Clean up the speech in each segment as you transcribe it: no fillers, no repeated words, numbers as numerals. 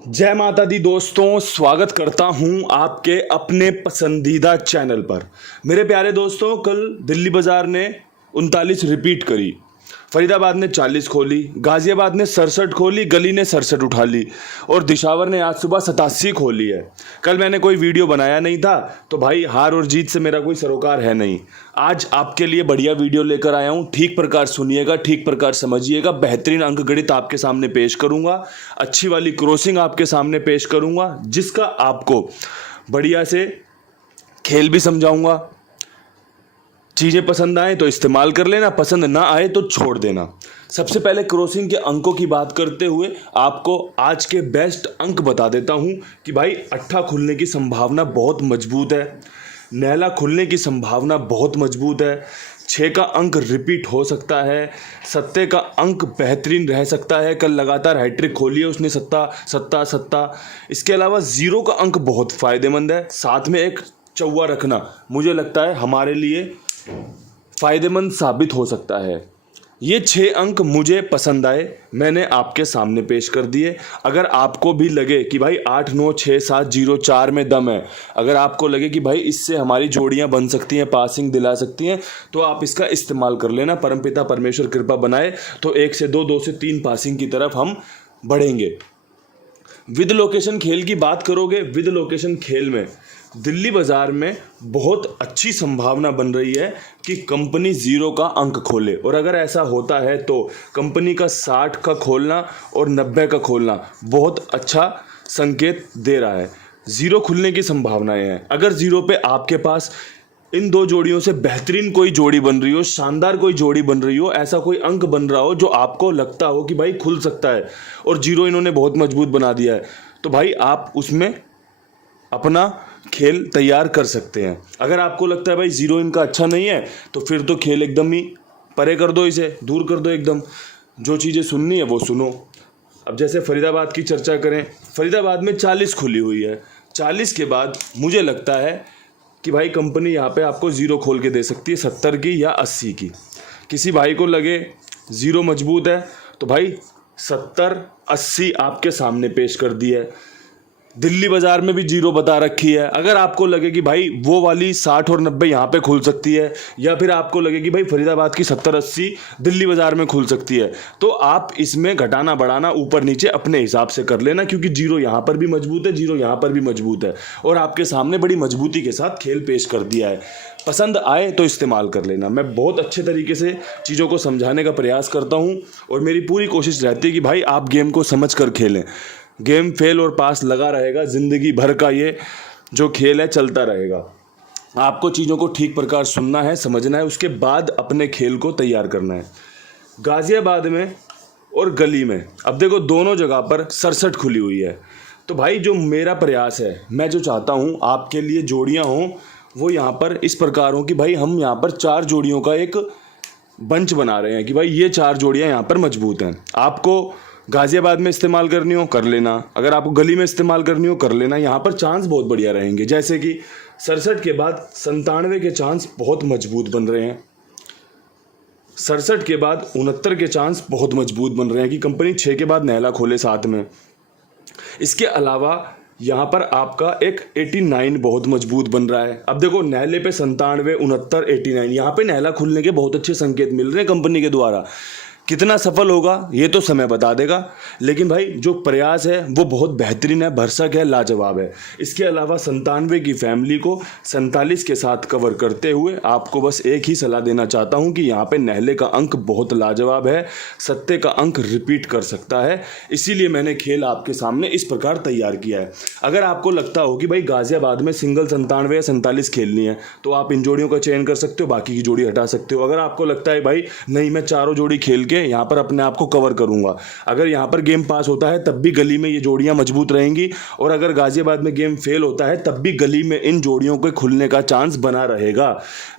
जय माता दी दोस्तों, स्वागत करता हूं आपके अपने पसंदीदा चैनल पर। मेरे प्यारे दोस्तों, कल दिल्ली बाजार ने 39 रिपीट करी, फरीदाबाद ने 40 खोली, गाजियाबाद ने 67 खोली, गली ने 67 उठा ली और दिशावर ने आज सुबह 87 खोली है। कल मैंने कोई वीडियो बनाया नहीं था तो भाई हार और जीत से मेरा कोई सरोकार है नहीं। आज आपके लिए बढ़िया वीडियो लेकर आया हूं, ठीक प्रकार सुनिएगा, ठीक प्रकार समझिएगा। बेहतरीन अंक गणित आपके सामने पेश करूंगा, अच्छी वाली क्रॉसिंग आपके सामने पेश करूंगा, जिसका आपको बढ़िया से खेल भी समझाऊंगा। चीज़ें पसंद आए तो इस्तेमाल कर लेना, पसंद ना आए तो छोड़ देना। सबसे पहले क्रॉसिंग के अंकों की बात करते हुए आपको आज के बेस्ट अंक बता देता हूं कि भाई अट्ठा खुलने की संभावना बहुत मजबूत है, नैला खुलने की संभावना बहुत मजबूत है, 6 का अंक रिपीट हो सकता है, सत्ते का अंक बेहतरीन रह सकता है। कल लगातार हैट्रिक खोली है उसने, सत्ता सत्ता सत्ता। इसके अलावा 0 का अंक बहुत फ़ायदेमंद है, साथ में एक चौवा रखना मुझे लगता है हमारे लिए फ़ायदेमंद साबित हो सकता है। ये 6 अंक मुझे पसंद आए, मैंने आपके सामने पेश कर दिए। अगर आपको भी लगे कि भाई 8 9 6 7 0 4 में दम है, अगर आपको लगे कि भाई इससे हमारी जोड़ियां बन सकती हैं, पासिंग दिला सकती हैं, तो आप इसका इस्तेमाल कर लेना। परमपिता परमेश्वर कृपा बनाए तो 1 से 2 2 से 3 पासिंग की तरफ हम बढ़ेंगे। विद लोकेशन खेल की बात करोगे, विद लोकेशन खेल में दिल्ली बाजार में बहुत अच्छी संभावना बन रही है कि कंपनी 0 का अंक खोले, और अगर ऐसा होता है तो कंपनी का 60 का खोलना और 90 का खोलना बहुत अच्छा संकेत दे रहा है। 0 खुलने की संभावनाएं हैं। अगर 0 पे आपके पास इन दो जोड़ियों से बेहतरीन कोई जोड़ी बन रही हो, शानदार कोई जोड़ी बन रही हो, ऐसा कोई अंक बन रहा हो जो आपको लगता हो कि भाई खुल सकता है, और 0 इन्होंने बहुत मजबूत बना दिया है, तो भाई आप उसमें अपना खेल तैयार कर सकते हैं। अगर आपको लगता है भाई 0 इनका अच्छा नहीं है तो फिर तो खेल एकदम ही परे कर दो, इसे दूर कर दो एकदम। जो चीज़ें सुननी है वो सुनो। अब जैसे फरीदाबाद की चर्चा करें, फरीदाबाद में 40 खुली हुई है। 40 के बाद मुझे लगता है कि भाई कंपनी यहाँ पे आपको 0 खोल के दे सकती है, 70 की या 80 की। किसी भाई को लगे 0 मजबूत है तो भाई 70 80 आपके सामने पेश कर दी है। दिल्ली बाजार में भी 0 बता रखी है। अगर आपको लगे कि भाई वो वाली 60 और 90 यहाँ पे खुल सकती है, या फिर आपको लगे कि भाई फरीदाबाद की 70 80 दिल्ली बाजार में खुल सकती है, तो आप इसमें घटाना बढ़ाना ऊपर नीचे अपने हिसाब से कर लेना, क्योंकि 0 यहाँ पर भी मजबूत है, 0 यहाँ पर भी मजबूत है, और आपके सामने बड़ी मजबूती के साथ खेल पेश कर दिया है। पसंद आए तो इस्तेमाल कर लेना। मैं बहुत अच्छे तरीके से चीज़ों को समझाने का प्रयास करता हूँ, और मेरी पूरी कोशिश रहती है कि भाई आप गेम को समझ कर खेलें। गेम फेल और पास लगा रहेगा, ज़िंदगी भर का ये जो खेल है चलता रहेगा। आपको चीज़ों को ठीक प्रकार सुनना है, समझना है, उसके बाद अपने खेल को तैयार करना है। गाज़ियाबाद में और गली में अब देखो दोनों जगह पर 67 खुली हुई है। तो भाई जो मेरा प्रयास है, मैं जो चाहता हूँ आपके लिए जोड़ियाँ हों, वो यहाँ पर इस प्रकार हो कि भाई हम यहाँ पर 4 जोड़ियों का एक बंच बना रहे हैं कि भाई ये 4 जोड़ियाँ यहाँ पर मजबूत हैं। आपको गाज़ियाबाद में इस्तेमाल करनी हो कर लेना, अगर आपको गली में इस्तेमाल करनी हो कर लेना। यहाँ पर चांस बहुत बढ़िया रहेंगे, जैसे कि 67 के बाद 97 के चांस बहुत मजबूत बन रहे हैं, 67 के बाद 69 के चांस बहुत मजबूत बन रहे हैं कि कंपनी 6 के बाद नैला खोले साथ में। इसके अलावा यहाँ पर आपका एक 89 बहुत मजबूत बन रहा है। अब देखो नैले पे 97 69 89, यहाँ पे नैला खुलने के बहुत अच्छे संकेत मिल रहे हैं कंपनी के द्वारा। कितना सफल होगा ये तो समय बता देगा, लेकिन भाई जो प्रयास है वो बहुत बेहतरीन है, भरसक है, लाजवाब है। इसके अलावा 97 की फैमिली को 47 के साथ कवर करते हुए आपको बस एक ही सलाह देना चाहता हूं कि यहाँ पे नहले का अंक बहुत लाजवाब है, सत्ते का अंक रिपीट कर सकता है, इसीलिए मैंने खेल आपके सामने इस प्रकार तैयार किया है। अगर आपको लगता हो कि भाई गाज़ियाबाद में सिंगल 97 या 47 खेलनी है तो आप इन जोड़ियों का चयन कर सकते हो, बाकी की जोड़ी हटा सकते हो। अगर आपको लगता है भाई नहीं मैं चारों जोड़ी खेल के यहाँ पर अपने आप को कवर करूंगा, अगर यहाँ पर गेम पास होता है तब भी गली में ये जोड़ियां मजबूत रहेंगी, और अगर गाज़ियाबाद में गेम फेल होता है तब भी गली में इन जोड़ियों के खुलने का चांस बना रहेगा।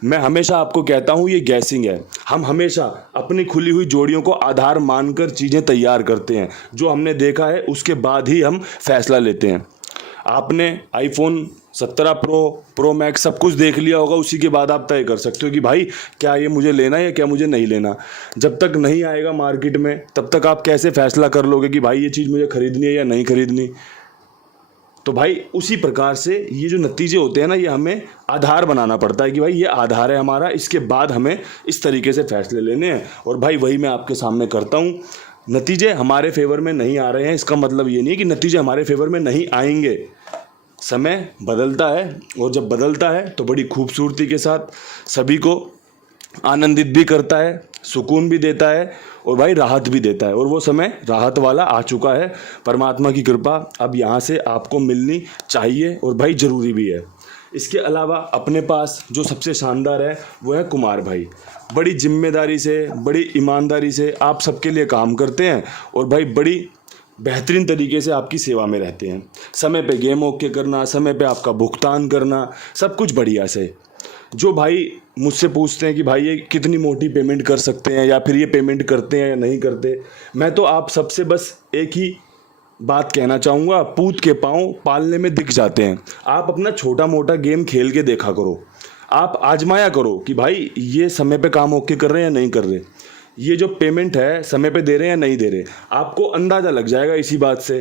मैं हमेशा आपको कहता हूँ ये गैसिंग है, हम हमेशा अपनी खुली हुई जोड़ियों को आधार मानकर चीज़ें तैयार करते हैं, जो हमने देखा है उसके बाद ही हम फैसला लेते हैं। आपने आईफोन 17 प्रो मैक्स सब कुछ देख लिया होगा, उसी के बाद आप तय कर सकते हो कि भाई क्या ये मुझे लेना है या क्या मुझे नहीं लेना। जब तक नहीं आएगा मार्केट में तब तक आप कैसे फैसला कर लोगे कि भाई ये चीज़ मुझे खरीदनी है या नहीं खरीदनी। तो भाई उसी प्रकार से ये जो नतीजे होते हैं ना, ये हमें आधार बनाना पड़ता है कि भाई ये आधार है हमारा, इसके बाद हमें इस तरीके से फैसले लेने हैं। और भाई वही मैं आपके सामने करता हूँ। नतीजे हमारे फेवर में नहीं आ रहे हैं, इसका मतलब ये नहीं है कि नतीजे हमारे फेवर में नहीं आएंगे। समय बदलता है और जब बदलता है तो बड़ी खूबसूरती के साथ सभी को आनंदित भी करता है, सुकून भी देता है और भाई राहत भी देता है। और वो समय राहत वाला आ चुका है। परमात्मा की कृपा अब यहाँ से आपको मिलनी चाहिए और भाई ज़रूरी भी है। इसके अलावा अपने पास जो सबसे शानदार है वो है कुमार भाई। बड़ी जिम्मेदारी से, बड़ी ईमानदारी से आप सबके लिए काम करते हैं और भाई बड़ी बेहतरीन तरीके से आपकी सेवा में रहते हैं। समय पे गेम ओके करना, समय पे आपका भुगतान करना, सब कुछ बढ़िया से। जो भाई मुझसे पूछते हैं कि भाई ये कितनी मोटी पेमेंट कर सकते हैं या फिर ये पेमेंट करते हैं या नहीं करते, मैं तो आप सबसे बस एक ही बात कहना चाहूँगा, पूत के पाँव पालने में दिख जाते हैं। आप अपना छोटा मोटा गेम खेल के देखा करो, आप आजमाया करो कि भाई ये समय पे काम ओके कर रहे हैं या नहीं कर रहे, ये जो पेमेंट है समय पे दे रहे हैं या नहीं दे रहे। आपको अंदाज़ा लग जाएगा इसी बात से।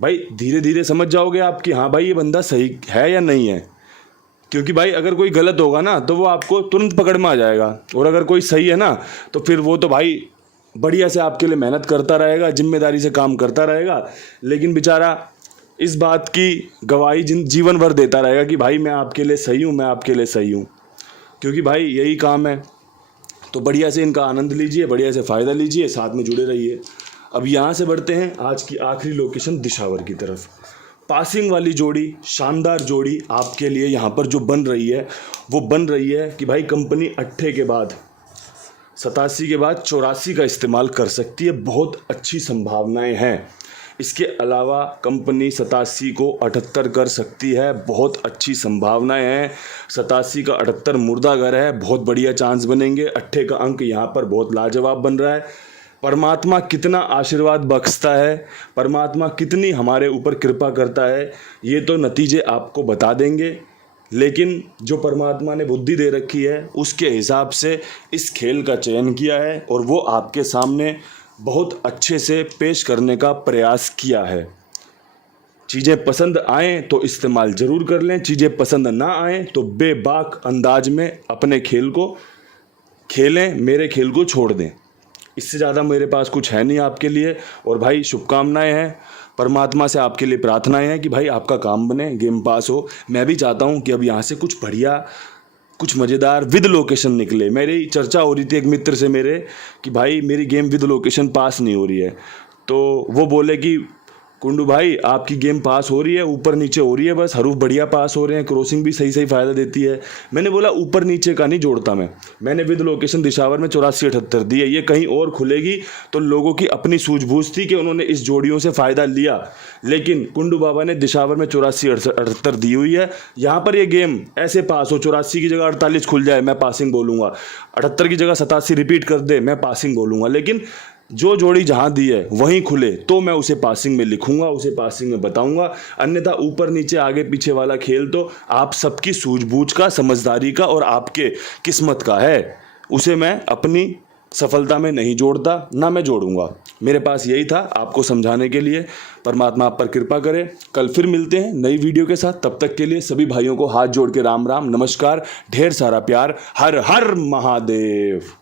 भाई धीरे धीरे समझ जाओगे आप कि हाँ भाई ये बंदा सही है या नहीं है। क्योंकि भाई अगर कोई गलत होगा ना तो वो आपको तुरंत पकड़ में आ जाएगा, और अगर कोई सही है ना तो फिर वो तो भाई बढ़िया से आपके लिए मेहनत करता रहेगा, जिम्मेदारी से काम करता रहेगा, लेकिन बेचारा इस बात की गवाही जीवन भर देता रहेगा कि भाई मैं आपके लिए सही हूँ, मैं आपके लिए सही हूँ। क्योंकि भाई यही काम है। तो बढ़िया से इनका आनंद लीजिए, बढ़िया से फ़ायदा लीजिए, साथ में जुड़े रहिए। अब यहाँ से बढ़ते हैं आज की आखिरी लोकेशन दिशावर की तरफ। पासिंग वाली जोड़ी, शानदार जोड़ी आपके लिए यहाँ पर जो बन रही है वो बन रही है कि भाई कंपनी 88 के बाद 87 के बाद 84 का इस्तेमाल कर सकती है। बहुत अच्छी संभावनाएं हैं। इसके अलावा कंपनी 87 को 78 कर सकती है। बहुत अच्छी संभावनाएं हैं। 87 का 78 मुर्दा घर है, बहुत बढ़िया चांस बनेंगे। 8 का अंक यहाँ पर बहुत लाजवाब बन रहा है। परमात्मा कितना आशीर्वाद बख्शता है, परमात्मा कितनी हमारे ऊपर कृपा करता है, ये तो नतीजे आपको बता देंगे। लेकिन जो परमात्मा ने बुद्धि दे रखी है उसके हिसाब से इस खेल का चयन किया है और वो आपके सामने बहुत अच्छे से पेश करने का प्रयास किया है। चीज़ें पसंद आएँ तो इस्तेमाल ज़रूर कर लें, चीज़ें पसंद ना आएँ तो बेबाक अंदाज में अपने खेल को खेलें, मेरे खेल को छोड़ दें। इससे ज़्यादा मेरे पास कुछ है नहीं आपके लिए। और भाई शुभकामनाएं हैं, परमात्मा से आपके लिए प्रार्थनाएं हैं कि भाई आपका काम बने, गेम पास हो। मैं भी चाहता हूं कि अब यहाँ से कुछ बढ़िया, कुछ मज़ेदार विद लोकेशन निकले। मेरी चर्चा हो रही थी एक मित्र से मेरे कि भाई मेरी गेम विद लोकेशन पास नहीं हो रही है, तो वो बोले कि कुंडू भाई आपकी गेम पास हो रही है, ऊपर नीचे हो रही है, बस हरूफ बढ़िया पास हो रहे हैं, क्रॉसिंग भी सही सही फ़ायदा देती है। मैंने बोला ऊपर नीचे का नहीं जोड़ता मैंने विद लोकेशन दिशावर में 84-78 दी है। ये कहीं और खुलेगी तो लोगों की अपनी सूझबूझ थी कि उन्होंने इस जोड़ियों से फ़ायदा लिया, लेकिन कुंडू बाबा ने दिशावर में 84-78 दी हुई है। यहाँ पर ये गेम ऐसे पास हो, 84 की जगह 48 खुल जाए मैं पासिंग बोलूँगा, 78 की जगह 87 रिपीट कर दे मैं पासिंग बोलूँगा। लेकिन जो जोड़ी जहाँ दी है वहीं खुले तो मैं उसे पासिंग में लिखूंगा, उसे पासिंग में बताऊंगा। अन्यथा ऊपर नीचे आगे पीछे वाला खेल तो आप सबकी सूझबूझ का, समझदारी का और आपके किस्मत का है। उसे मैं अपनी सफलता में नहीं जोड़ता, ना मैं जोड़ूंगा। मेरे पास यही था आपको समझाने के लिए। परमात्मा आप पर कृपा करे। कल फिर मिलते हैं नई वीडियो के साथ। तब तक के लिए सभी भाइयों को हाथ जोड़ के राम राम, नमस्कार, ढेर सारा प्यार। हर हर महादेव।